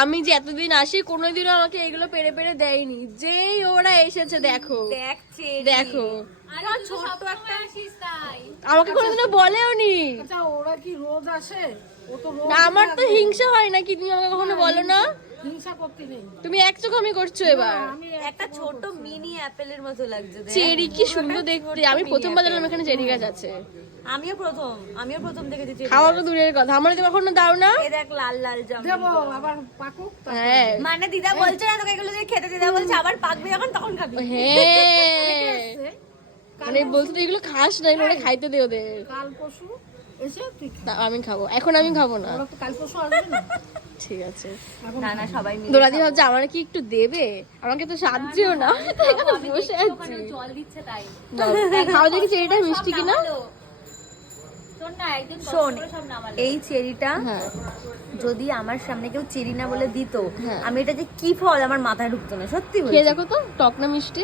আমি যে এতদিন আসি কোনোদিনও আমাকে এগুলো পেরে পেরে দেয়নি, যেই ওরা এসেছে দেখো দেখছে দেখো, ছোট একটা আমাকে কোনোদিনও বলেও নি। আচ্ছা ওরা কি রোজ আসে? ও তো রোজ না, আমার তো হিংসা হয় না কি, তুমি আমাকে কখনো বলো না? হিংসা করতে নেই। তুমি একচো কমই করছো এবার। আমি একটা ছোট মিনি অ্যাপেলের মতো লাগছে দেখ। চেরি কি সুন্দর দেখতে, আমি প্রথমবার জানলাম এখানে চেরি গাছ আছে। আমিও প্রথম দেখেছি চেরি খাওয়া গাছ। তো দূরের কথা, আমার তো কখনো দাও না। এই দেখ লাল লাল জাম দেবো আবার পাকুক। হ্যাঁ মানে দিদা বলছে না তোকে এগুলো দিয়ে খেতে, দিদা বলছে আবার পাকবে যখন তখন খাবি। হ্যাঁ মানে বলতো এগুলো খাস না, এগুলো খাইতে দে ওদের। কাল পরশু এসে তুই খা। না, আমি খাবো, এখন আমি খাবো না। ওরা তো কাল পরশু আসবে না। ঠিক আছে। না না সবাই মিলে দোলাদি ভাবছে আমার কি একটু দেবে, আমাকে তো সাহায্যও না, আমি তো এখানে বসে আছি। জল দিচ্ছে তাই। খাওয়া দেখি চেরিটা মিষ্টি কিনা। শোন এই চেরিটা হ্যাঁ যদি আমার সামনে কেউ চেরি না বলে দিত, হ্যাঁ। আমি এটা যে কি ফল আমার মাথায় ঢুকতো না, সত্যি বলছি। খেয়ে দেখো তো, টক না মিষ্টি?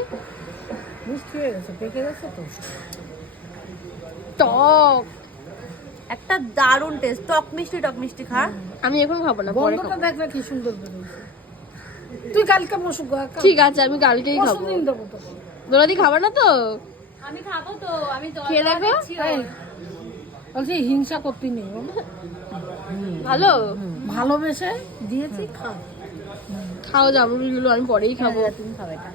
মিষ্টি হয়ে গেছে, পেকে গেছে তো। টক। একটা দারুণ টেস্ট, টক মিষ্টি খা। আমি এখন খাবো না, পরে গন্ধটা খাবো। দেখ না কি সুন্দর বেরোচ্ছে। তুই কালকে বসু ঠিক আছে, আমি কালকেই খাবো। দিন দেবো তো। দোলাদি খাবে না তো? আমি খাবো তো, আমি খেয়ে দেখো। বলছি হিংসা করতে নেই, ভালো ভালোবেসে দিয়েছি খা। খাও জামরুলগুলো, আমি পরেই খাবো। তুমি খাবে এটা।